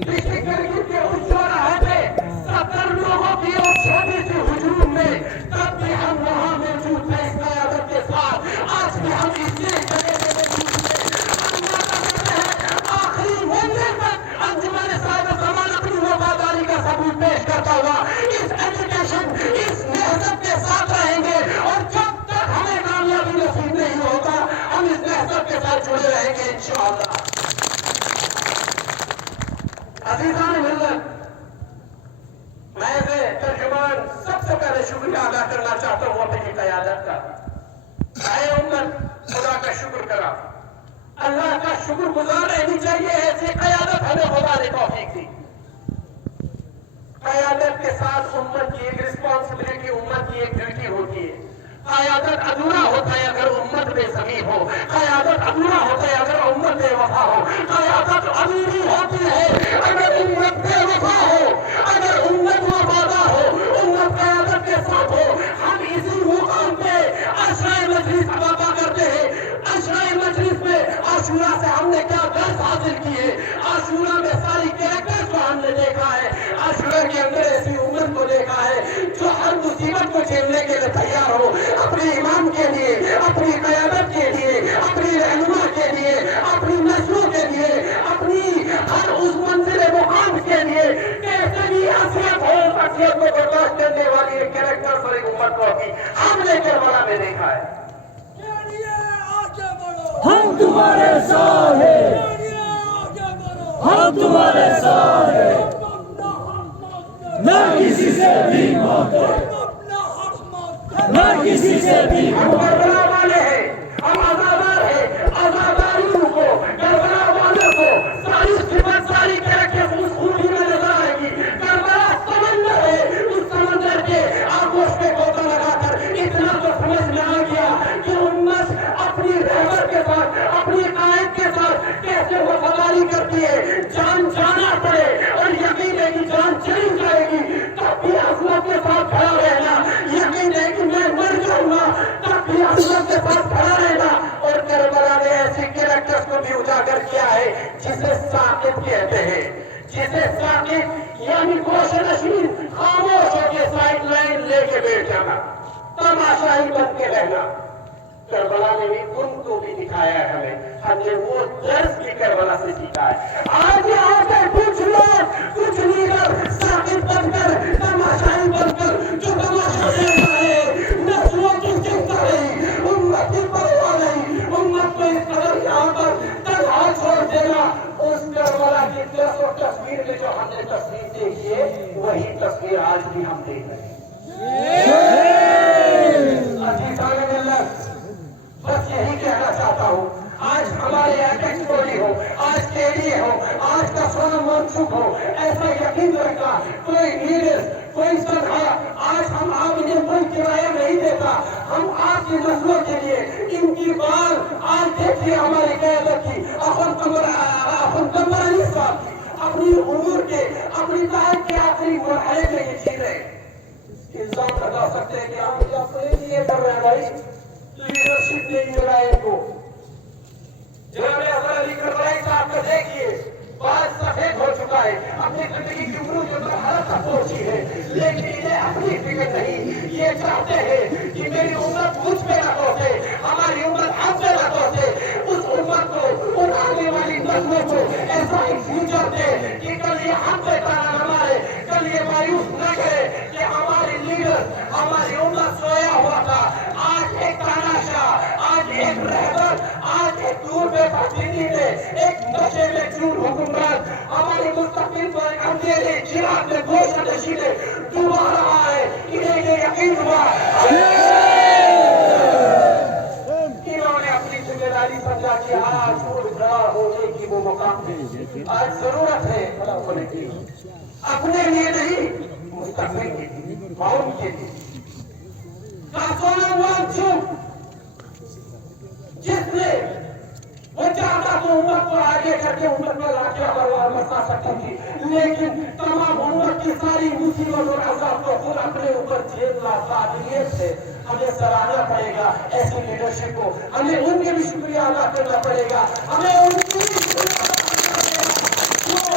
District cricket کے اس چوراہے پہ 70 لوگوں کی اور چھوٹی سی ہجوم میں تب بھی ہم وہاں موجود تھے اس قیادت کے ساتھ. آج بھی ہم اس جگہ پہ موجود تھے. ہم وعدہ کرتے ہیں آخری منزل تک انجمن صاحب زمان اپنی وفاداری کا ثبوت پیش کرتا ہوا اس ایجوکیشن اس نہضت کے ساتھ رہیں گے. اور جب تک ہمیں کامیابی نصیب نہیں ہوگا ہم اس نہضت کے ساتھ جڑے رہیں گے انشاءاللہ. عزیزان ملت، میں سے ترجمان سب سے پہلے شکریہ ادا کرنا چاہتا ہوں اپنی قیادت کا. اے امت، خدا کا شکر کرا، اللہ کا شکر گزار رہنی چاہیے. ایسی قیادت ہمیں خدا نے توفیق دی. قیادت کے ساتھ امت کی ایک رسپانسبلٹی، امت کی ایک ڈیوٹی ہوتی ہے. قیادت ادھورا ہوتا ہے اگر امت بے زمین ہو. قیادت ادھورا ہوتا ہے اگر امت بے وفا ہو. قیادت ادھوری ہوتی ہے اگر امت بے وفا ہو، اگر امت وفادار ہو، امت قیادت کے ساتھ ہو. ہم اسی مقام پہ عشرۂ مجلس اضافہ کرتے ہیں. عشرۂ مجلس میں عاشورہ سے ہم نے کیا درس حاصل کیے، عاشورہ میں ساری کیریکٹرز کو ہم نے دیکھا ہے. عاشورہ کے اندر ایسی امت کو دیکھا ہے جو ہر مصیبت کو جھیلنے کے لیے تیار ہو، اپنے امام کے لیے، اپنی قیادت کے لیے، اپنی رہنما کے لیے، اپنی نسلوں کے لیے، اپنی ہر اس منزل مقام کے لیے کیسے بھی حیثیت ہو اس حیثیت کو برداشت کرنے والی ایک کیریکٹر پر ایک امت کو ابھی ہم نے کربلا میں دیکھا ہے. ہم تمہارے ساتھ ہیں، ہم تمہارے ساتھ ہیں، نہ کسی سے بھی محتاج، نہ کسی سے بھی ہم محتاج. کربلا والے ہیں، ہم عزادار ہیں. عزاداریوں کو، کربلا والوں کو ساری صفت، ساری کیریکٹر اس خوبی میں نظر آئے گی. کربلا سمندر ہے، اس سمندر کے آگوش پہ گوتا لگا کر اتنا تو سمجھ میں آ گیا کہ امت اپنی رہبر کے ساتھ، اپنی قائد کے ساتھ کیسے وفاداری کرتی ہے. جان جانا پڑے اور یقین ہے کہ جان چلی جائے گی تب بھی عظمت کے ساتھ کھڑا رہنا. یقین ہے کہ میں مر جاؤں گا تب بھی عظمت کے ساتھ کھڑا رہنا. اور کربلا نے ایسی کیریکٹرز کو بھی اجاگر کیا ہے جسے ساقط کہتے ہیں. جسے ساقط یعنی گوشہ نشین، خاموش ہو کے سائڈ لائن لے کے بیٹھ جانا، تماشائی بن کے رہنا. کربلا نے بھی ان کو بھی دکھایا ہے ہمیں. ہم نے وہ درس بھی کربلا سے سیکھا ہے. آج یہاں پہ کچھ لوگ، کچھ لیڈر ساقط بن کر، تماشائی بن کر جو تماشا دیکھ رہے ہیں، نسلوں کی چنتا نہیں، امت کی پرواہ نہیں. امت کو اس قدر یہاں پر تنہا چھوڑ دینا. اس کربلا کی درس اور تصویر میں جو ہم نے تصویر دیکھی ہے وہی تصویر آج بھی ہم دیکھ رہے ہیں. عزیزان ملت، بس یہی کہنا چاہتا ہوں. آج ہمارے ایپیکس بولی ہو، آج کیڈیے ہو، آج کا سونا منسوخ ہو، ایسا یقین رکھا کوئی لیڈر، کوئی تنہا آج ہم آپ انہیں کوئی کرایہ نہیں دیتا. ہم آپ کی نسلوں کے لیے ان کی بات آج دیکھیے ہماری قیادت کی اخن کمرانی صاحب کی اپنی عمر کے، اپنی تاریخ کے آخری مرحلے میں یہ چیزیں الزام لگا سکتے ہیں کہ ہم اپنے لیے کر رہے ہیں. بھائی لیڈرشپ نہیں ملا ان کو. جناب حضرت علی کربلائی صاحب کو دیکھیے، بال سفید ہو چکا ہے، اپنی زندگی کی عمر کے اندر حرکت پہنچی ہے، لیکن انہیں اپنی فکر نہیں. یہ چاہتے ہیں کہ میری امت مجھ پہ نہ پہنچے، ہماری امت ہم پہ نہ پہنچے. اس امت کو، ان آنے والی نسلوں کو ایسا ایک فیوچر دے کہ کل یہ ہم پہ تانا نہ مارے، کل یہ مایوس نہ کرے کہ ہماری لیڈر، ہماری امت سویا ہوا تھا. آج ایک تاناشاہ، آج ایک رہبر، آج ایک دور پہ بھٹیلی نے، ایک نشے میں چور حکمران ہمارے مستقبل پر ایک اندھیرے چراغ میں گوشہ نشینے ڈوبا رہا ہے. انہیں یہ یقین ہوا انہوں نے اپنی ذمہ داری سمجھا کہ آج وہ کھڑا ہونے کی وہ مقام ہے. آج ضرورت ہے کھڑا ہونے کی، اپنے لیے نہیں، مستقبل کے لیے، قوم کے لیے. جس نے وہ چاہتا تو امت کو آگے کر کے امت میں لا کے بتا سکتی تھی، لیکن تمام امت کی ساری مصیبت اور عذاب کو خود اپنے اوپر جھیلنا قابلیت سے. ہمیں سراہنا پڑے گا ایسی لیڈرشپ کو. ہمیں ان کے بھی شکریہ ادا کرنا پڑے گا. ہمیں ان کی بھی شکریہ ادا کرنا پڑے گا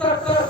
70